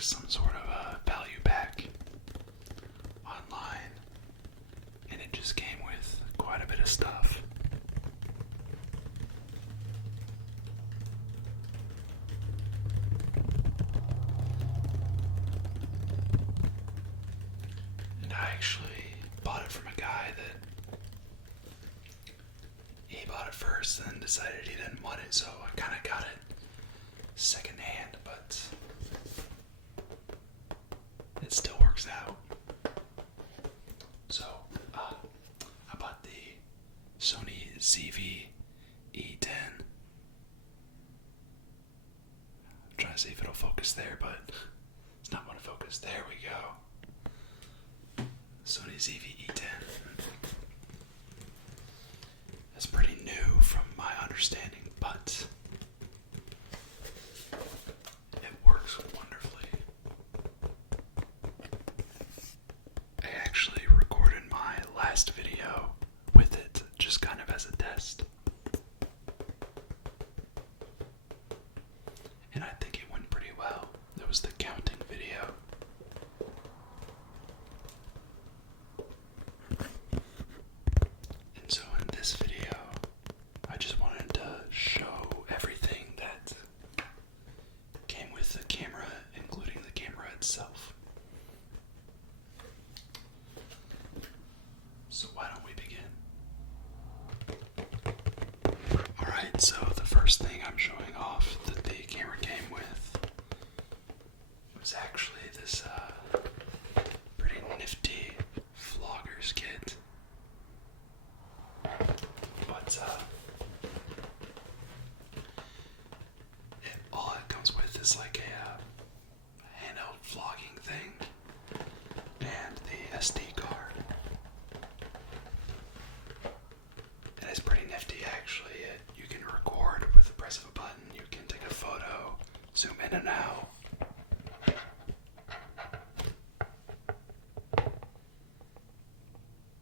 some sort of value pack online, and it just came with quite a bit of stuff. And I actually bought it from a guy that he bought it first and then decided he didn't want it, so I kind of got it secondhand, but it still works out. So, I bought the Sony ZV-E10. I'm trying to see if it'll focus there, but it's not going to focus. There we go. Sony ZV-E10. It's pretty new from my understanding, but it works wonderfully. I actually recorded my last video with it, just kind of as a test. And I think it went pretty well. It was the counting video. And so in this video, I just wanted to show everything that came with the camera, including the camera itself. So why don't we begin? Alright, so the first thing I'm showing off that the camera came with was actually this pretty nifty vlogger's kit. But all it comes with is like a handheld vlogging thing and the SD card. And it's pretty nifty actually. You can record with the press of a button, you can take a photo, zoom in and out.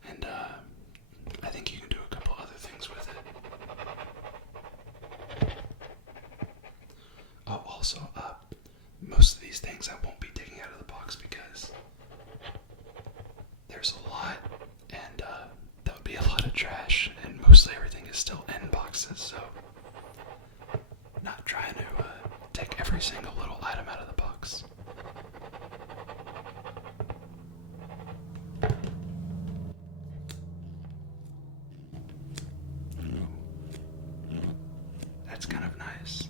And I think you can do a couple other things with it. Oh, also, most of these things I won't be taking out of the box because there's a lot, and that would be a lot of trash, and mostly everything is still in boxes, so not trying to take every single little item out of the box. That's kind of nice.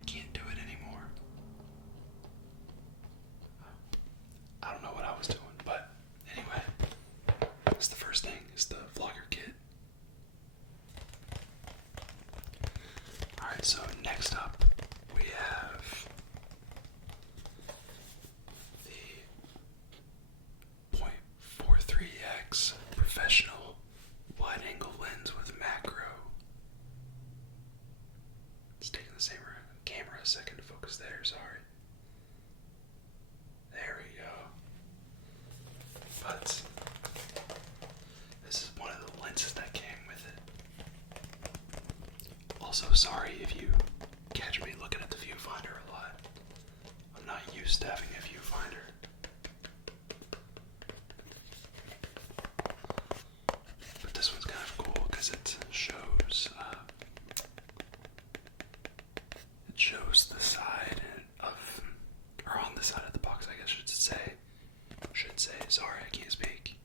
I can't do it anymore. I don't know what I was doing, but anyway, that's the first thing, is the vlogger kit. Alright, so next up we have the 0.43x professional wide angle lens with macro. It's taking the same camera a second to focus there, sorry. There we go. But this is one of the lenses that came with it. Also, sorry if you catch me looking at the viewfinder a lot. I'm not used to having a viewfinder. But this one's kind of cool because it shows the side of, or on the side of the box, I guess should say, sorry, I can't speak.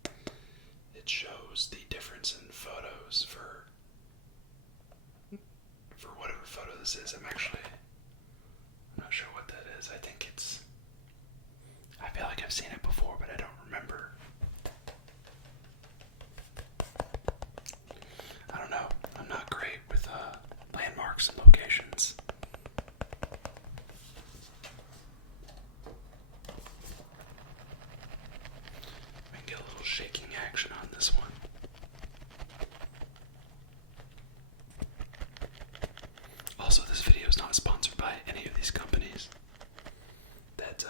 It shows the difference in photos for whatever photo this is. I'm not sure what that is. I feel like I've seen it before, but I don't remember. I don't know. I'm not great with landmarks and locations. We can get a little shaking action on this one. Also, this video is not sponsored by any of these companies that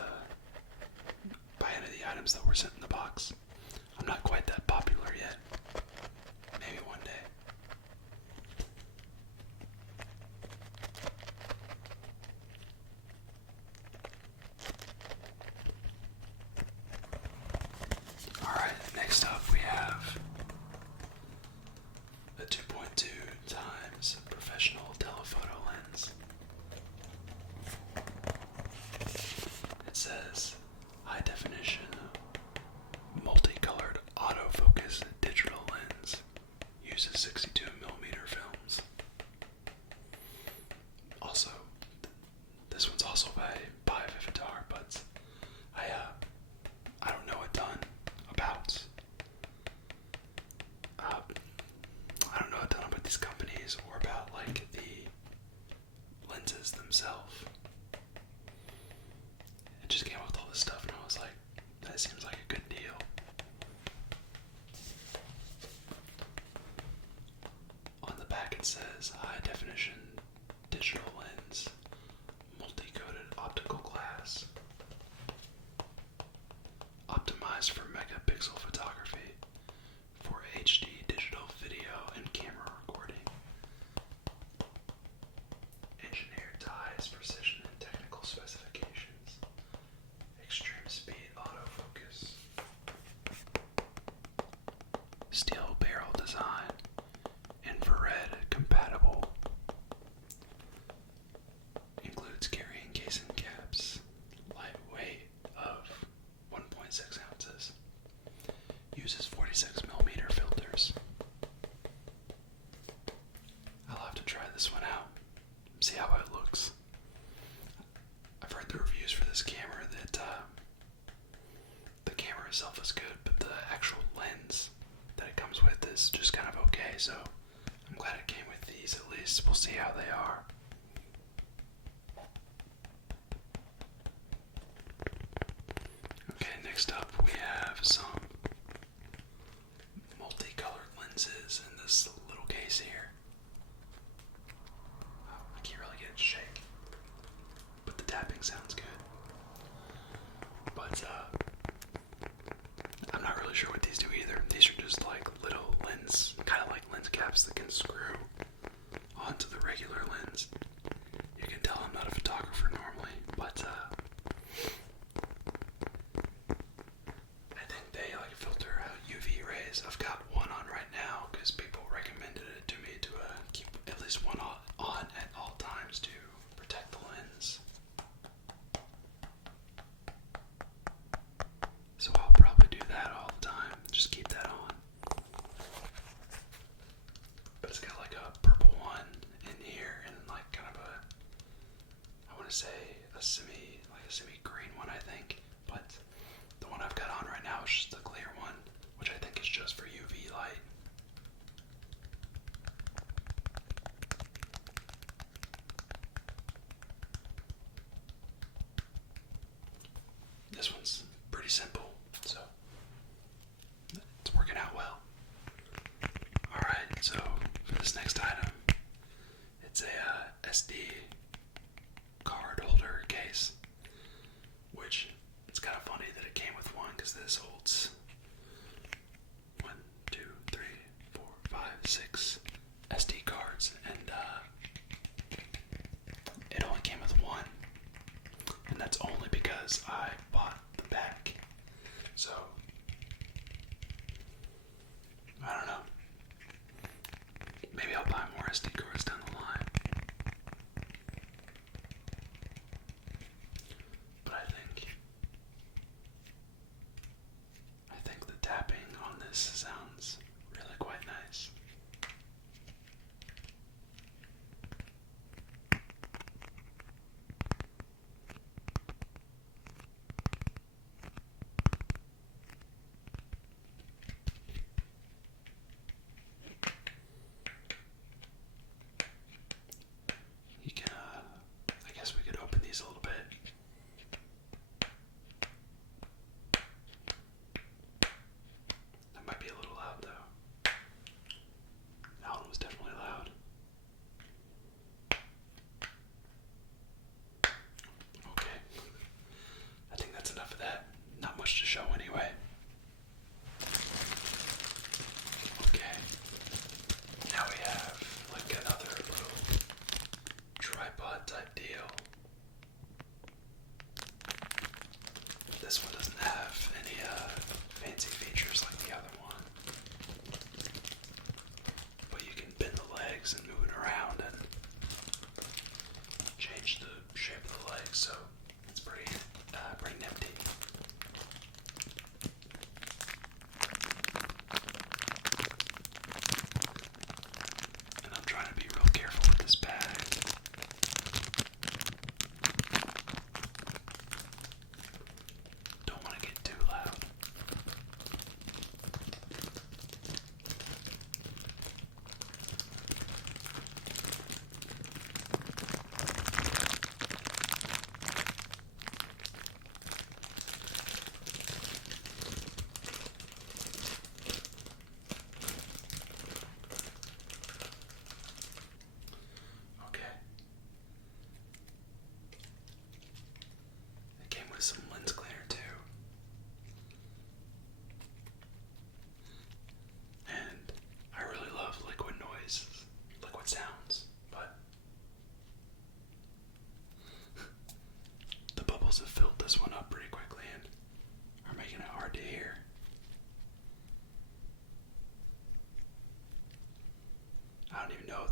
buy any of the items that were sent in the box. I'm not quite that popular yet. Maybe see how it looks. I've heard the reviews for this camera that the camera itself is good, but the actual lens that it comes with is just kind of okay, so I'm glad it came with these at least. We'll see how they are. Okay, next up we have some multicolored lenses in this little case here. I can't really get it to shake, but the tapping sounds good. But I'm not really sure what these do either. These are just like little lens, kind of like lens caps that can screw onto the regular lens. You can tell I'm not a photographer normally, but I think they like filter UV rays. I've got one on right now because people recommended it to me to keep at least one on at all times to protect the lens. So I'll probably do that all the time. Just keep that on. But it's got like a purple one in here and like kind of a, I want to say a semi green one, I think. But the one I've got on right now is just the clear one, which I think is just for UV light. This one's pretty simple, so it's working out well. Alright, so for this next item, it's a SD card holder case, which it's kind of funny that it came with one because this holds 1, 2, 3, 4, 5, 6 SD cards, and it only came with one, and that's only because I bought the back. So I don't know. Maybe I'll buy more SD cards down the line. But I think the tapping on this sounds really quite nice. You can, I guess we could open these a little bit. That might be a little loud though. That one was definitely loud. Okay. I think that's enough of that. Not much to show anyway. Okay. Now we have like another little tripod type deal. This one doesn't have any fancy features like the other one. But you can bend the legs and move it around and change the shape of the legs, so it's pretty nifty. And I'm trying to be real careful with this bag. Don't want to get too loud. Okay. It came with some lens cleaner too. And I really love liquid noises, liquid sounds, but the bubbles have filled this one up pretty quickly and are making it hard to hear. I don't even know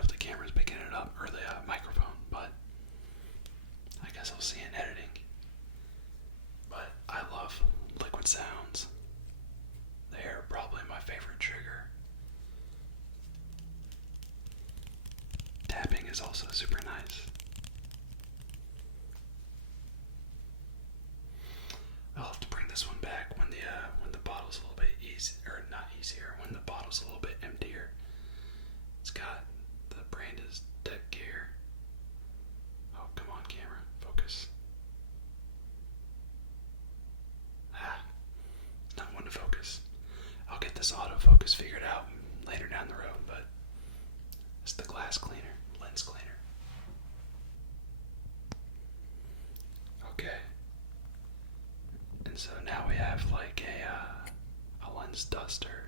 if the camera's picking it up or the microphone, but I guess I'll see in editing. But I love liquid sounds. They're probably my favorite trigger. is also super nice. I'll have to bring this one back when the bottle's a little bit easier, or not easier, when the bottle's a little bit emptier. It's got, the brand is Deck Gear. Oh, come on, camera, focus. Not one to focus. I'll get this autofocus figured out later down the road, but it's the glass cleaner, lens cleaner. Okay. And so now we have like a lens duster,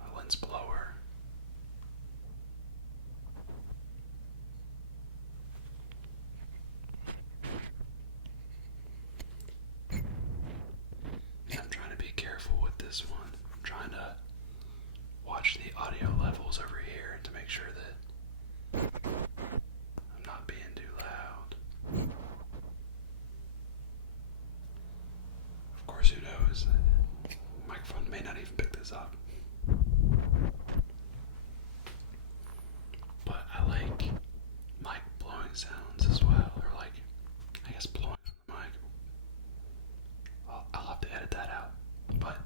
a lens blower. I'm trying to be careful with this one. I'm trying to watch the audio levels over here to make sure that I'm not being too loud. Of course, who knows? The microphone may not even pick this up. But I like mic blowing sounds as well, or like, I guess blowing on the mic. I'll have to edit that out. But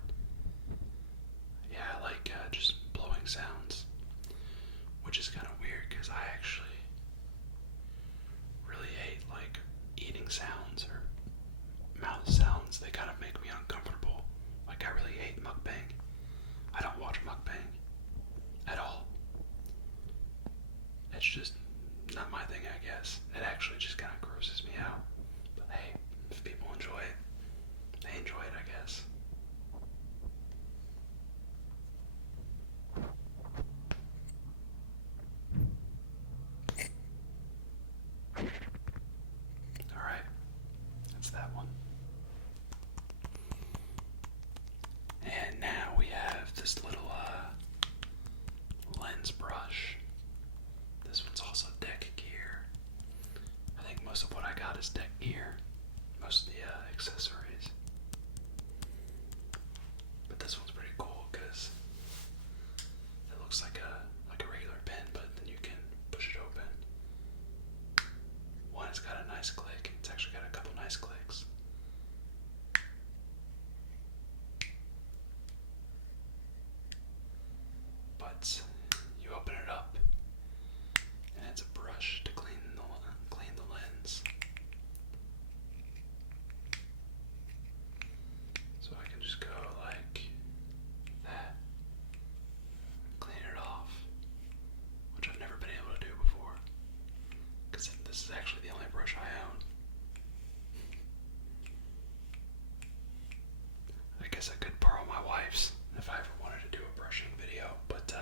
yeah, I like just blowing sounds, which is kind of weird because I actually really hate like eating sounds or mouth sounds. They kind of make me uncomfortable. Like I really hate mukbang. I don't watch mukbang at all. It's just not my thing, I guess. It actually just kind of grosses me out. But hey, if people enjoy it, they enjoy it, I guess. Alright, that's that one. And now we have this little lens brush. This one's also Deck Gear. I think most of what I got is Deck Gear. Most of the accessories. But this one's pretty cool because it looks like a regular pen, but then you can push it open. One, it's got a nice click. It's actually got a couple nice clicks. But you open it up, and it's a brush to clean the lens. So I can just go like that, clean it off, which I've never been able to do before, because this is actually the only brush I own. I guess I could borrow my wife's if I ever wanted to do a brushing video, but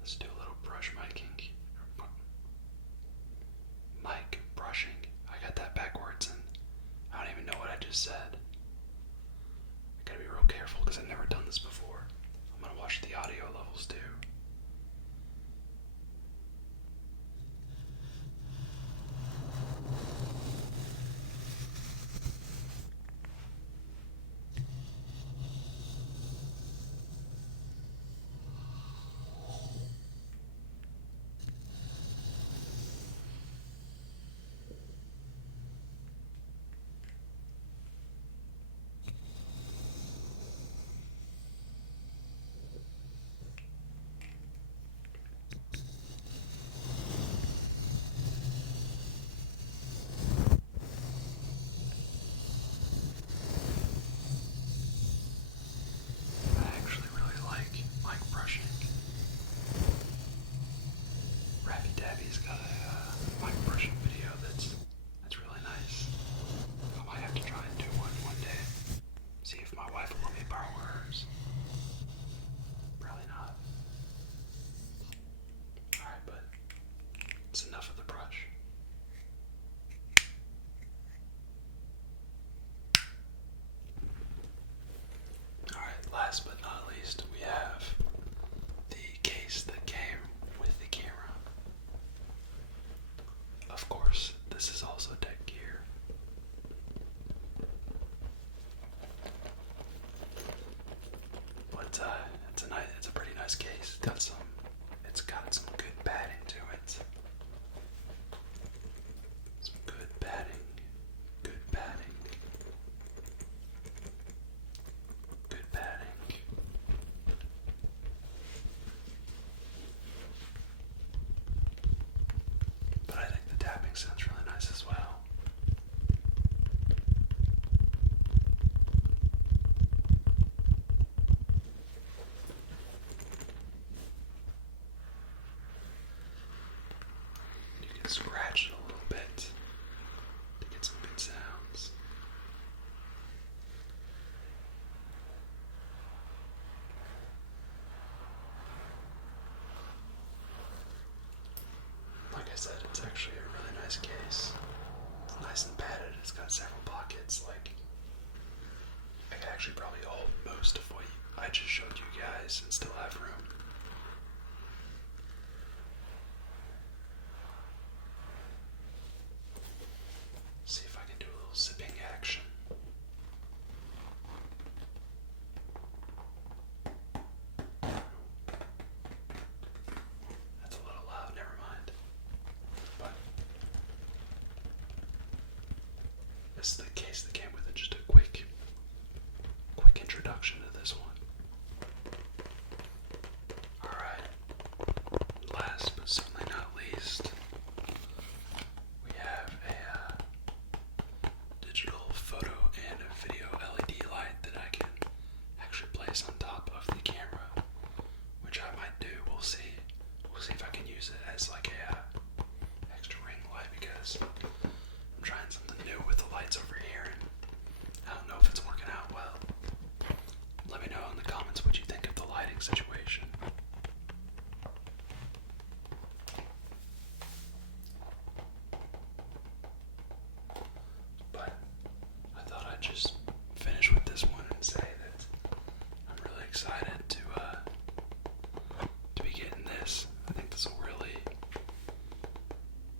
let's do a little brush miking. Mic brushing. I got that backwards and I don't even know what I just said. I gotta be real careful because I've never done this before. I'm gonna watch the audio levels too. I actually really like mic brushing. Rappy Dabby's got a mic brushing video that's really nice. I might have to try and do one day. See if my wife will let me borrow hers. Probably not. Alright, but it's enough of the brush. Alright, last but not least, we have the case that came with the camera. scratch it a little bit to get some good sounds. Like I said, it's actually a really nice case. It's nice and padded. It's got several pockets. Like, I could actually probably hold most of what I just showed you guys and still have room. See if I can do a little zipping action. That's a little loud, never mind. But this is the case that came with it. Just a quick introduction to this one. Alright. Last but certainly not least, we have a digital photo and a video LED light that I can actually place on top of the camera, which I might do. We'll see. We'll see if I can use it as like a extra ring light, because I'm trying something new with the lights over here, and I don't know if it's working out well. Let me know in the comments what you think of the lighting situation. But I thought I'd just finish with this one and say that I'm really excited to be getting this. I think this will really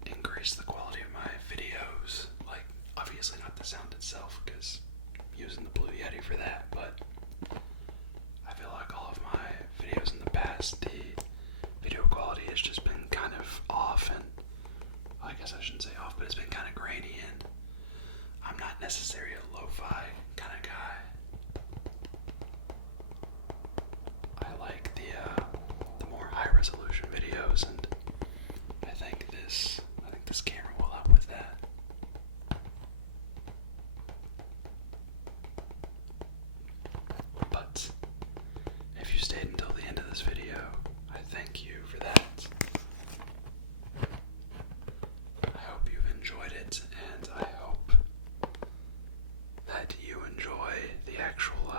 increase the quality of my videos. Like, obviously not the sound itself, because I'm using the Blue Yeti for that, but I feel like all of my videos in the past, the video quality has just been kind of off, and I guess I shouldn't say off, but it's been kind of grainy, and I'm not necessarily a lo-fi kind of guy. I like the more high resolution videos, and I think this camera will help with that. But if you stayed until the end of this video, I thank you for that. I hope you've enjoyed it, and I hope that you enjoy the actual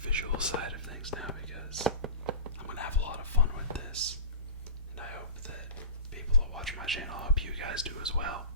visual side of things now, because I'm going to have a lot of fun with this, and I hope that people that watch my channel, I hope you guys do as well.